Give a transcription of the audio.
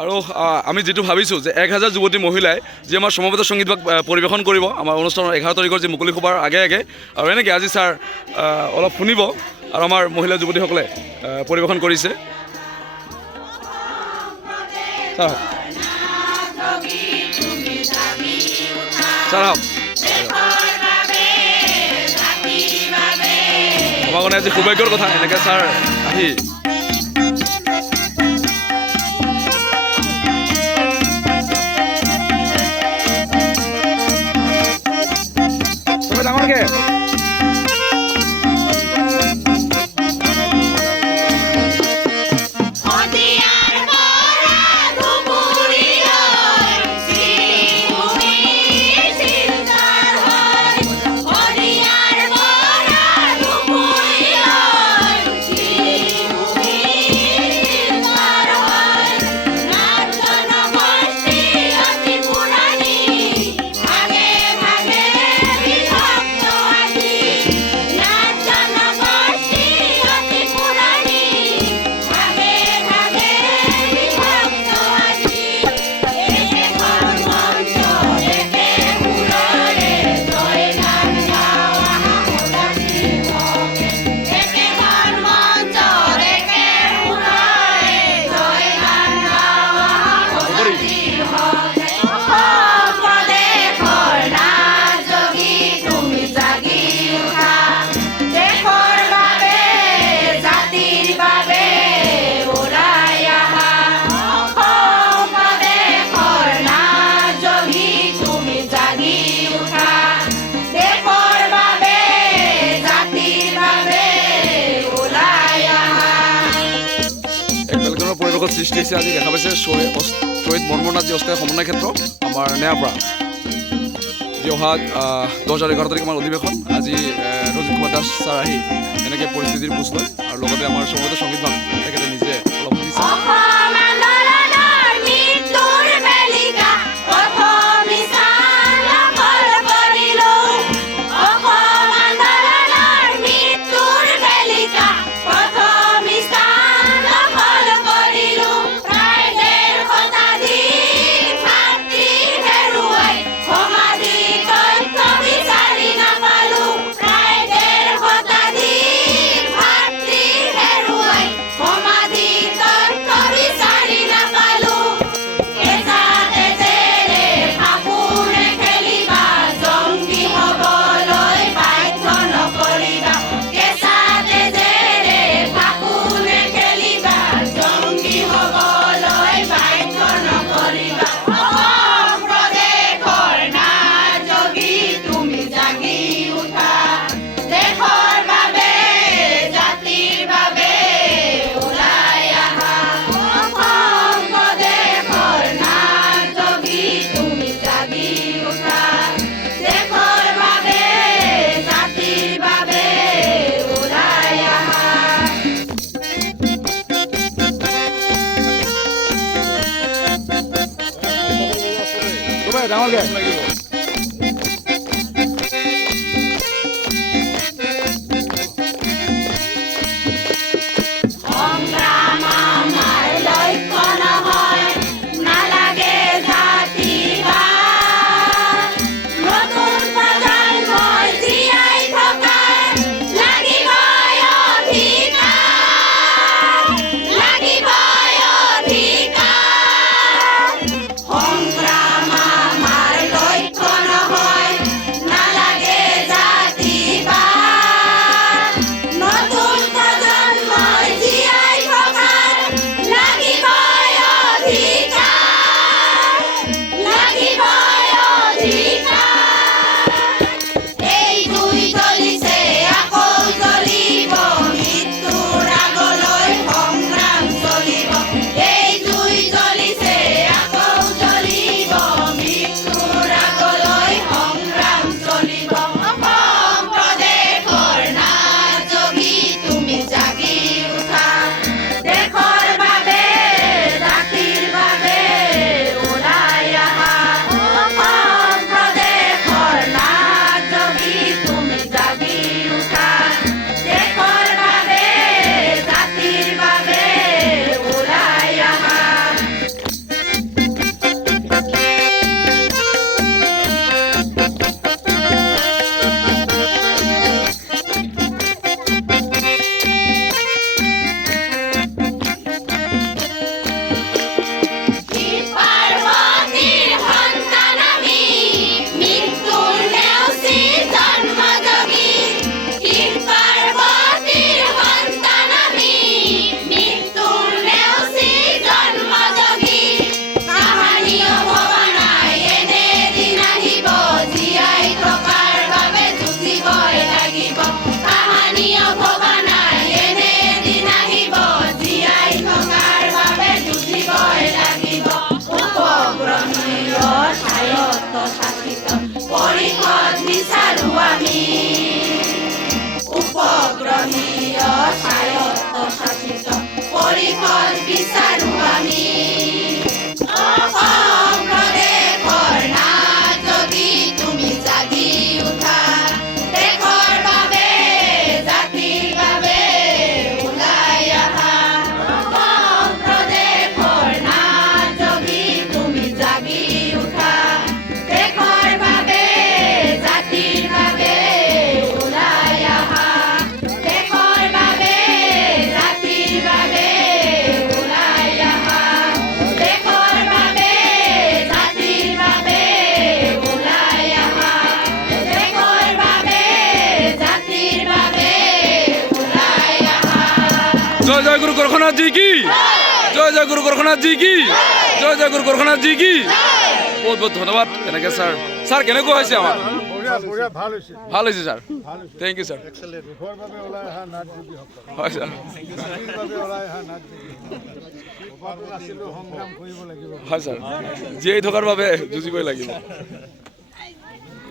আৰু আমি যিটো ভাবিছোঁ যে 1000 যুৱতী মহিলাই যি আমাৰ সমবেত সংগীত পৰিৱেশন কৰিব আমাৰ অনুষ্ঠানৰ 11 তাৰিখৰ যি মুকলি সভাৰ আগে আগে আৰু এনেকৈ আজি ছাৰ অলপ শুনিব আৰু আমাৰ মহিলা যুৱতীসকলে পৰিৱেশন কৰিছে। ছাৰ ছাৰ আমাৰ কাৰণে আজি সৌভাগ্যৰ কথা এনেকৈ ছাৰ আহি ডাঙৰকে সৃষ্টি হৈছে। আজি দেখা পাইছে শ্বহীদ বৰ্মনাথ যি অস্থায়ী সমন্বয় ক্ষেত্ৰ আমাৰ নেয়াপৰা যি অহা 10 আৰু 11 তাৰিখ আমাৰ অধিৱেশন। আজি ৰঞ্জিত কুমাৰ দাস ছাৰ আহি এনেকৈ পৰিস্থিতিৰ বুজ লয় আৰু লগতে আমাৰ সমবেত সংগীত ভাগ তেখেতে নিজে অলপ শুনিছে। ডাঙৰকে সংগ্ৰাম আমাৰ লৈ স্বায়ত্তশাসিত পৰিষদ বিচাৰো আমি অসম প্ৰদেশৰ নাট যদি তুমি জাগি উঠা দেশৰ বাবে জাতিৰ বাবে ওলাই আহা অসম প্ৰদেশৰ নাট যদি তুমি জাগি উঠা দেশৰ বাবে জাতিৰ বাবে ওলাই আহা দেশৰ বাবে জাতিৰ বাবে ওলাই আহা দেশৰ বাবে জাতিৰ বাবে ওলাই আহা দেশৰ বাবে জাতিৰ বাবে ওলাই আহা জয় জয় গুরু গোরখনাথ জি কি জয় জয় গুরু গোরখনাথ জি কি জয় জয় গুরু গোরখনাথ জি কি বহুত বহুত ধন্যবাদ এনেকে স্যার স্যার কেনেকুৱা হৈছে আমাৰ বঢ়িয়া বঢ়িয়া ভাল হৈছে ভাল হৈছে স্যাৰ থ্যাংক ইউ স্যাৰ দেশৰ বাবে ওলাই অহা নাটযোগীসকল হয় স্যাৰ জাতিৰ বাবে ওলাই অহা নাটযোগী আছিলোঁ সংগ্ৰাম কৰিব লাগিব হয় স্যাৰ জীয়াই থকাৰ বাবে যুঁজিবই লাগিব